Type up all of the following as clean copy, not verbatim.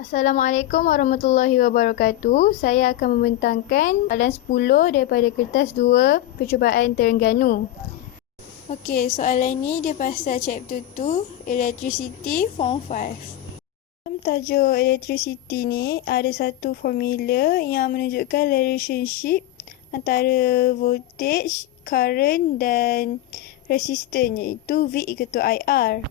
Assalamualaikum warahmatullahi wabarakatuh. Saya akan membentangkan soalan 10 daripada kertas 2 percubaan Terengganu. Okey, soalan ni dia pasal chapter 2 Electricity Form 5. Dalam tajuk electricity ni ada satu formula yang menunjukkan relationship antara voltage, current dan resistance, iaitu V equal to IR.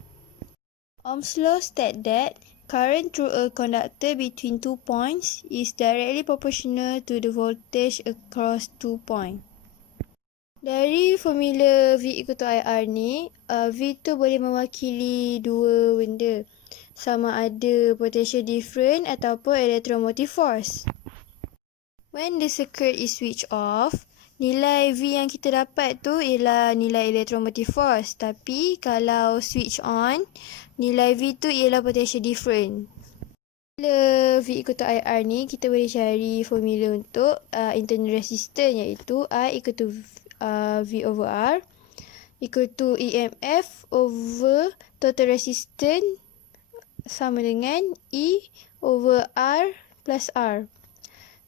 Ohm's law state that current through a conductor between 2 points is directly proportional to the voltage across 2 points. Dari formula V equal to IR ni, V tu boleh mewakili dua benda. Sama ada potential difference ataupun electromotive force. When the circuit is switched off, nilai V yang kita dapat tu ialah nilai electromotive force. Tapi kalau switch on, nilai V tu ialah potential difference. Bila V equal to IR ni, kita boleh cari formula untuk internal resistance, iaitu I equal to V over R equal to EMF over total resistance sama dengan E over R plus R.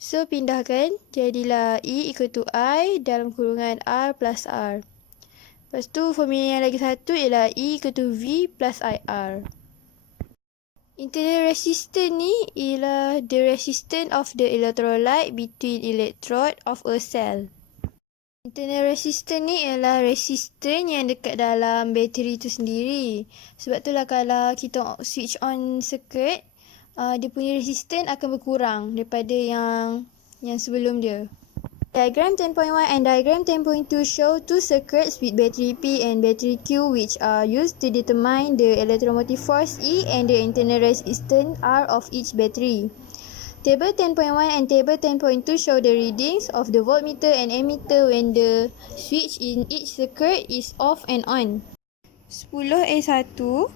So, pindahkan, jadilah E equal to I dalam kurungan R plus R. Lepas tu, formula yang lagi satu ialah E equal to V plus IR. Internal resistance ni ialah the resistance of the electrolyte between electrode of a cell. Internal resistance ni ialah resistance yang dekat dalam bateri tu sendiri. Sebab itulah kalau kita switch on circuit, dia punya resistance akan berkurang daripada yang sebelum dia. Diagram 10.1 and diagram 10.2 show two circuits with battery P and battery Q which are used to determine the electromotive force E and the internal resistance R of each battery. Table 10.1 and table 10.2 show the readings of the voltmeter and ammeter when the switch in each circuit is off and on. 10A1.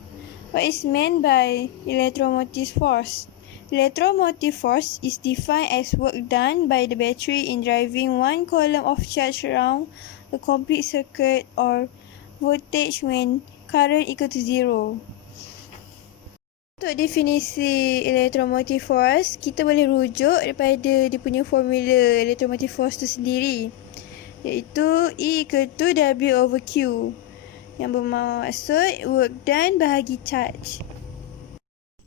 What is meant by electromotive force? Electromotive force is defined as work done by the battery in driving one column of charge around a complete circuit or voltage when current equal to 0. Untuk definisi electromotive force, kita boleh rujuk daripada dia punya formula electromotive force tu sendiri, iaitu E equal to W over Q, yang bermaksud work done bahagi charge.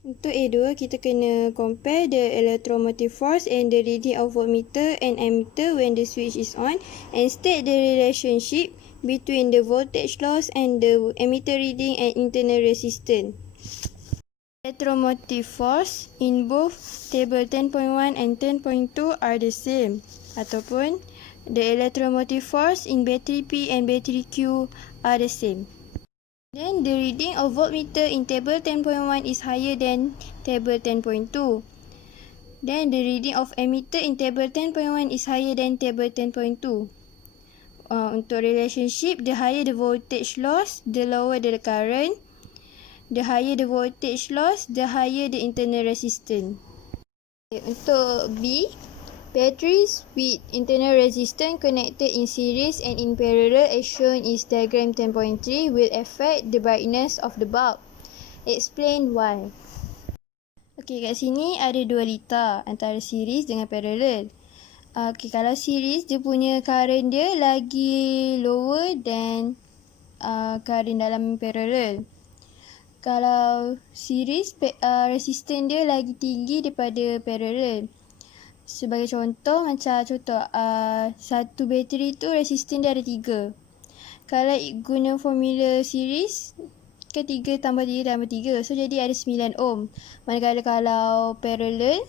Untuk A2, kita kena compare the electromotive force and the reading of voltmeter and ammeter when the switch is on and state the relationship between the voltage loss and the ammeter reading and internal resistance. Electromotive force in both table 10.1 and 10.2 are the same, ataupun the electromotive force in battery P and battery Q are the same. Then the reading of voltmeter in table 10.1 is higher than table 10.2. Then the reading of ammeter in table 10.1 is higher than table 10.2. Untuk relationship, the higher the voltage loss, the lower the current. The higher the voltage loss, the higher the internal resistance. Okay, untuk B, batteries with internal resistance connected in series and in parallel as shown in diagram 10.3 will affect the brightness of the bulb. Explain why. Okey, kat sini ada dualita antara series dengan parallel. Okey, kalau series dia punya current dia lagi lower than current dalam parallel. Kalau series, resistance dia lagi tinggi daripada parallel. Sebagai contoh, satu bateri tu resistance dia ada 3. Kalau guna formula series, kan 3 tambah 3 tambah 3. So, jadi ada 9 ohm. Manakala kalau parallel,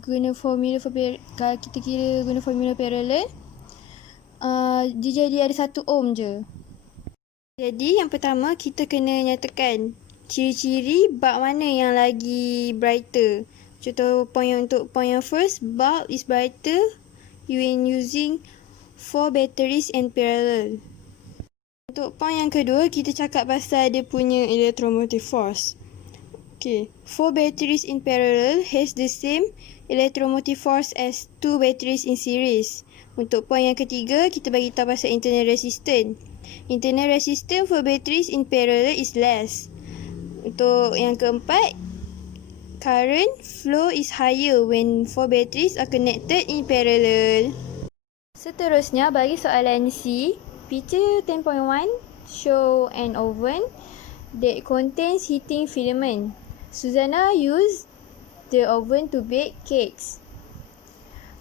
kalau kita kira guna formula parallel, dia jadi ada 1 ohm je. Jadi, yang pertama kita kena nyatakan ciri-ciri bulb mana yang lagi brighter. Contoh untuk point yang first, bulb is brighter when using 4 batteries in parallel. Untuk point yang kedua, kita cakap pasal dia punya electromotive force. Okay, 4 batteries in parallel has the same electromotive force as 2 batteries in series. Untuk point yang ketiga, kita bagi tahu pasal internal resistance. Internal resistance for batteries in parallel is less. Untuk yang keempat, current flow is higher when 4 batteries are connected in parallel. Seterusnya, bagi soalan C, picture 10.1 show an oven that contains heating filament. Susanna used the oven to bake cakes.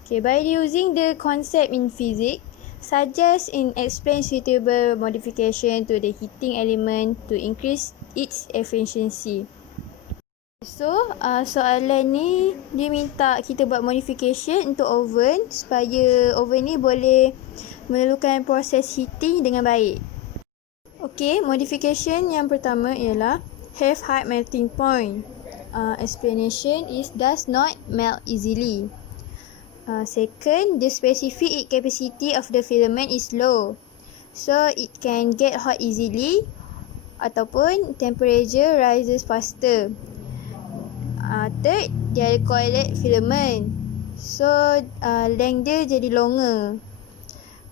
Okay, by using the concept in physics, suggest and explain suitable modification to the heating element to increase its efficiency. So, soalan ni dia minta kita buat modification untuk oven supaya oven ni boleh memerlukan proses heating dengan baik. Okay, modification yang pertama ialah have high melting point. Explanation is does not melt easily. Second, the specific heat capacity of the filament is low, so it can get hot easily ataupun temperature rises faster. Third, dia ada coiled filament, so length dia jadi longer,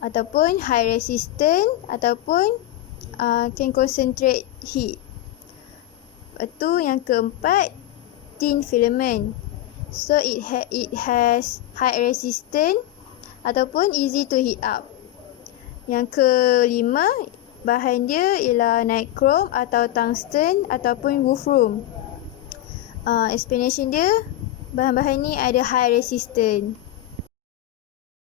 ataupun high resistance ataupun can concentrate heat. Lepas tu yang keempat, thin filament. So it has high resistance ataupun easy to heat up. Yang kelima, bahan dia ialah nichrome atau tungsten ataupun wolfram. Explanation dia, bahan-bahan ni ada high resistance.